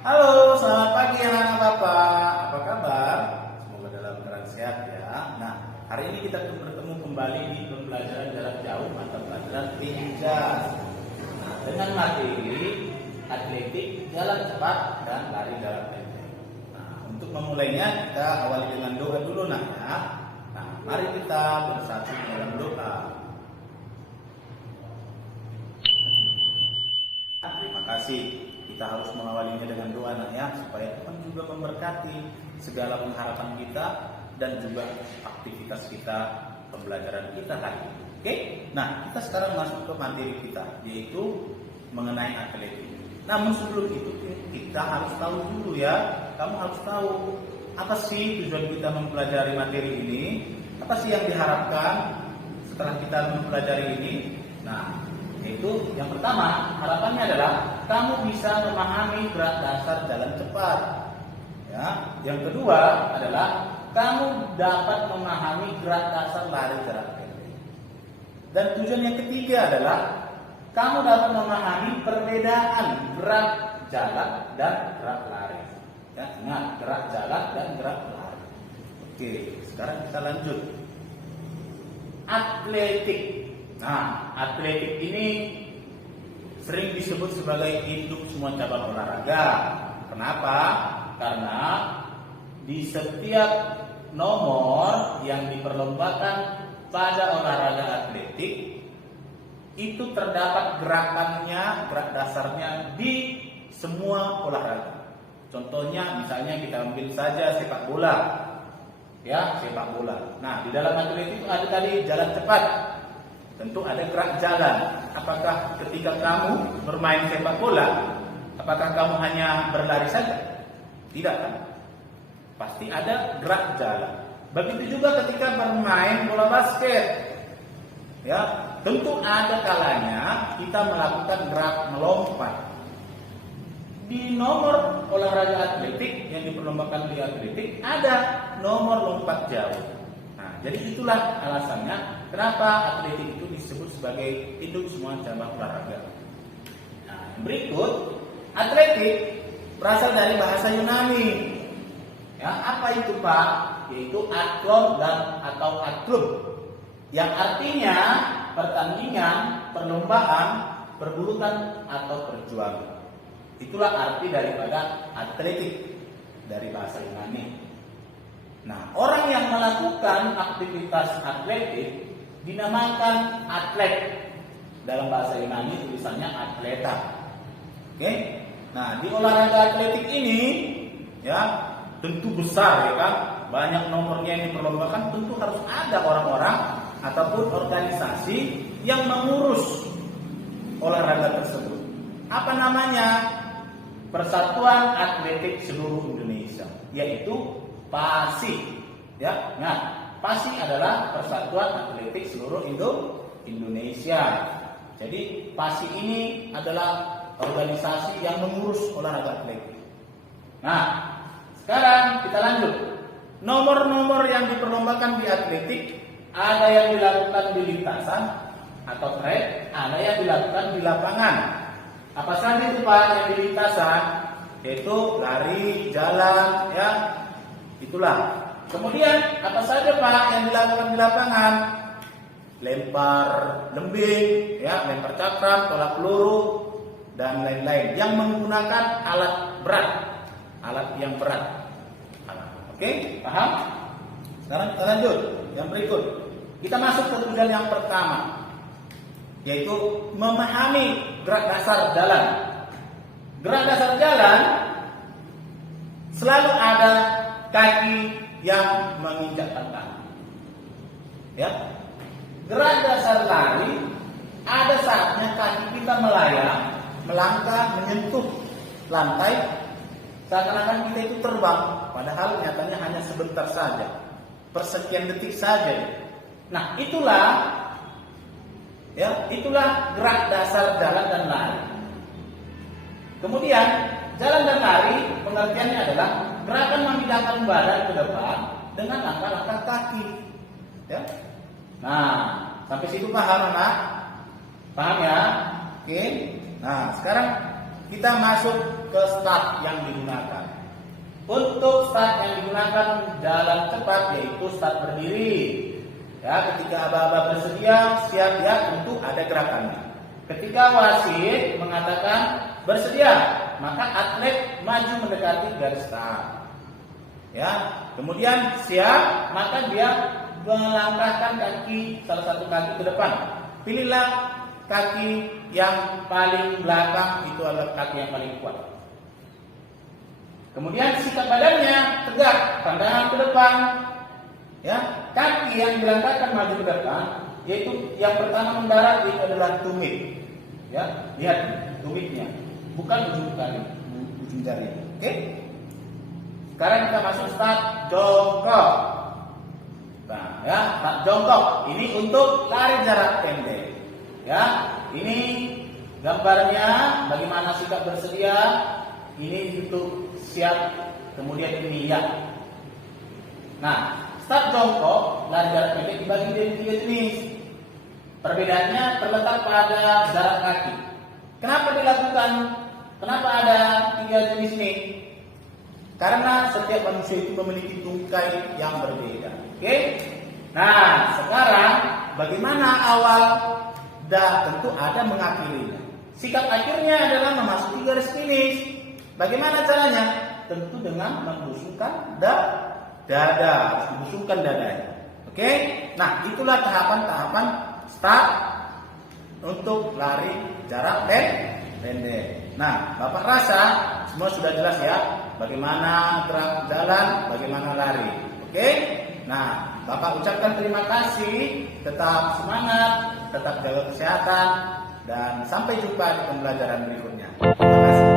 Halo, selamat pagi anak-anak Bapak. Apa kabar? Semoga dalam keadaan sehat ya. Nah, hari ini kita bertemu kembali di pembelajaran jarak jauh atau pembelajaran pinjas. Nah, dengan materi atletik, jalan cepat, dan lari jarak pendek. Nah, untuk memulainya kita awali dengan doa dulu ya. Nah, mari kita bersatu dalam doa. Terima kasih. Kita harus mengawalinya dengan doa ya, supaya Tuhan juga memberkati segala pengharapan kita dan juga aktivitas kita, pembelajaran kita hari ini. Oke? Nah, kita sekarang masuk ke materi kita, yaitu mengenai atletik. Namun sebelum itu kita harus tahu dulu ya, kamu harus tahu apa sih tujuan kita mempelajari materi ini, apa sih yang diharapkan setelah kita mempelajari ini. Nah, yaitu yang pertama, harapannya adalah kamu bisa memahami gerak dasar jalan cepat. Ya, yang kedua adalah kamu dapat memahami gerak dasar lari jarak pendek. Dan tujuan yang ketiga adalah kamu dapat memahami perbedaan gerak jalan dan gerak lari. Ya, ingat, gerak jalan dan gerak lari. Oke, sekarang kita lanjut. Atletik. Nah, atletik ini sering disebut sebagai induk semua cabang olahraga. Kenapa? Karena di setiap nomor yang diperlombakan pada olahraga atletik itu terdapat gerakannya, gerak dasarnya di semua olahraga. Contohnya misalnya kita ambil saja sepak bola. Ya, sepak bola. Nah, di dalam atletik itu ada tadi jalan cepat. Tentu ada gerak jalan. Apakah ketika kamu bermain sepak bola, apakah kamu hanya berlari saja? Tidak kan? Pasti ada gerak jalan. Begitu juga ketika bermain bola basket. Ya, tentu ada kalanya kita melakukan gerak melompat. Di nomor olahraga atletik yang diperlombakan di atletik ada nomor lompat jauh. Nah, jadi itulah alasannya kenapa atletik itu disebut sebagai induk semua cabang olahraga. Nah, berikut, atletik berasal dari bahasa Yunani. Ya, apa itu Pak? Yaitu atlon dan atau atlum, yang artinya pertandingan, perlombaan, perburutan atau perjuangan. Itulah arti daripada atletik dari bahasa Yunani. Nah, orang yang melakukan aktivitas atletik dinamakan atlet. Dalam bahasa Yunani tulisannya atleta. Oke? Nah, di olahraga atletik ini ya tentu besar ya kan, banyak nomornya yang diperlombakan, tentu harus ada orang-orang ataupun organisasi yang mengurus olahraga tersebut. Apa namanya? Persatuan Atletik Seluruh Indonesia, yaitu PASI. Ya, nah, PASI adalah Persatuan Atletik Seluruh Indonesia. Jadi PASI ini adalah organisasi yang mengurus olahraga atletik. Nah, sekarang kita lanjut. Nomor-nomor yang diperlombakan di atletik ada yang dilakukan di lintasan atau track, ada yang dilakukan di lapangan. Apa saja itu Pak yang di lintasan? Yaitu lari, jalan, ya, itulah. Kemudian apa saja Pak yang dilakukan di lapangan? Lempar lembing, ya, lempar cakram, tolak peluru, dan lain-lain yang menggunakan alat berat, alat yang berat. Oke, paham? Sekarang kita lanjut. Yang berikut, kita masuk ke tujuan yang pertama, yaitu memahami gerak dasar jalan. Gerak dasar jalan selalu ada kaki yang menginjak tanah. Ya. Gerak dasar lari ada saatnya kaki kita melayang, melangkah, menyentuh lantai, seakan-akan kita itu terbang, padahal nyatanya hanya sebentar saja, persekian detik saja. Nah, itulah gerak dasar jalan dan lari. Kemudian jalan dan lari pengertiannya adalah gerakan memindahkan badan ke depan dengan langkah-langkah kaki. Ya. Nah, sampai situ paham anak? Paham ya? Oke. Nah, sekarang kita masuk ke start yang digunakan. Untuk start yang digunakan jalan cepat yaitu start berdiri. Ya, ketika aba-aba bersedia, siap ya, tentu ada gerakannya. Ketika wasit mengatakan bersedia, maka atlet maju mendekati garis start. Ya, kemudian siap, maka dia melangkahkan kaki, salah satu kaki ke depan. Pilihlah kaki yang paling belakang, itu adalah kaki yang paling kuat. Kemudian sikap badannya tegak, pandangan ke depan. Ya, kaki yang dilangkahkan maju ke depan, yaitu yang pertama mendarat itu adalah tumit. Ya, lihat tumitnya, bukan ujung jari. Oke? Sekarang kita masuk start jongkok. Nah, ya, start jongkok. Ini untuk lari jarak pendek. Ya, ini gambarnya bagaimana sikap bersedia. Ini untuk siap. Kemudian ini ya. Nah, start jongkok, lari jarak pendek dibagi menjadi 3 jenis. Perbedaannya terletak pada jarak kaki. Kenapa dilakukan? Kenapa ada 3 jenis ini? Karena setiap manusia itu memiliki tungkai yang berbeda. Oke? Nah, sekarang bagaimana awal? Tentu ada mengakhirinya. Sikap akhirnya adalah memasuki garis finish. Bagaimana caranya? Tentu dengan membusungkan dada, harus dibusungkan dadanya. Oke? Nah, itulah tahapan-tahapan start untuk lari jarak pendek. Nah, Bapak rasa semua sudah jelas ya, bagaimana gerak jalan, bagaimana lari. Oke? Nah, Bapak ucapkan terima kasih, tetap semangat, tetap jaga kesehatan, dan sampai jumpa di pembelajaran berikutnya. Terima kasih.